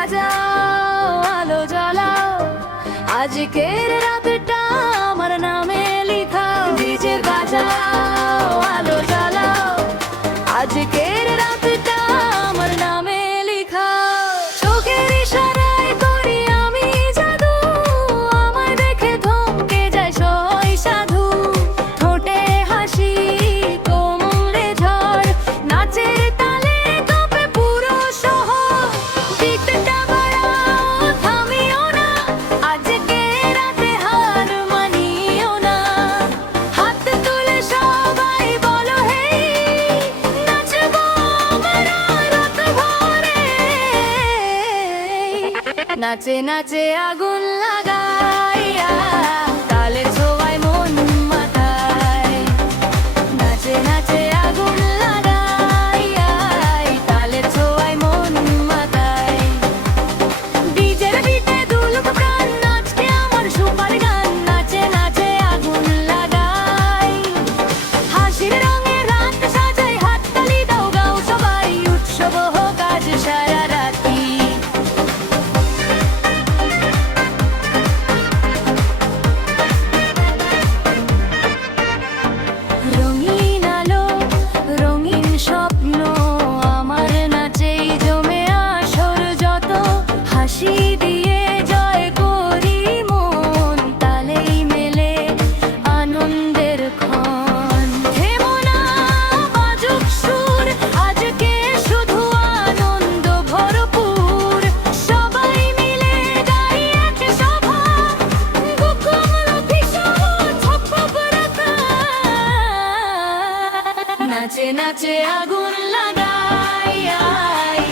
বাজাও আলো জ্বালাও, আজকের রাতটা আমার নামে লিখাও। ডিজে বাজাও আলো জ্বালাও, আজকের রাতটা আমার নামে লিখাও। চোখের ইশারায় করি আমি জাদু, আমায় দেখে থমকে যায় সবাই সাধু। ঠোঁটে হাসি কোমরে ঝড়, নাচের তালে কাঁপে পুরো শহর। বিটটা বাড়াও থামিও না, আজকে রাতে হার মানিও না। হাত তুলে সবাই বলো হেই, নাচবো আমরা রাত ভরে। নাচে নাচে আগুন লাগাইয়া, তালে ছোঁয়ায় মন মাথায়। নাচে নাচে আগুন লাগাইয়া, তালে ছোঁয়ায় মন মাথায়। ডিজের বিটে দুলুক প্রাণ, নাচকে আমার সুপার গান। নাচে নাচে আগুন লাগাই, হাসির রঙে রাত সাজাই। হাততালি দাও গাও সবাই, উৎসব হোক আজ সারা রাতি। রঙিন আলো রঙিন স্বপ্ন, আমার নাচেই জমে আসর যত। হাসি দিয়ে জয় করি মন, তালেই মেলে আনন্দের ক্ষণ। থেমো না বাজুক সুর, আজকে শুধু আনন্দ ভরপুর। সবাই মিলে গাই এক সভা, গুকুমলো ভীষণ ছপ্পব রাখা। নাচে নাচে আগুন লাগাই,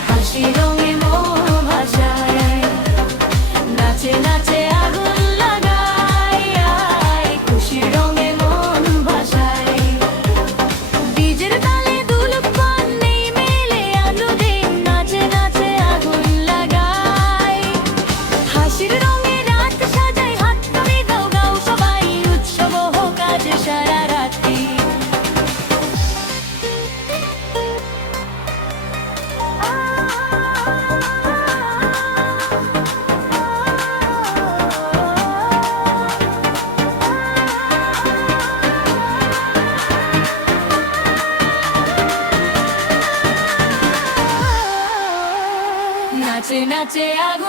হাসি রঙে মোহ ভাসায়। নাচে নাচে আগুন লাগাই, খুশি রঙে মন ভাসায়। ডিজের তালে দুলুক পান, নেই মেলে আলো দিন। নাচে নাচে আগুন লাগাই, হাসির রঙে রাত সাজাই। হাততালি দাও গাও সবাই, উৎসব হোক আজ সারা রাতি। নাচে নাচে আগুন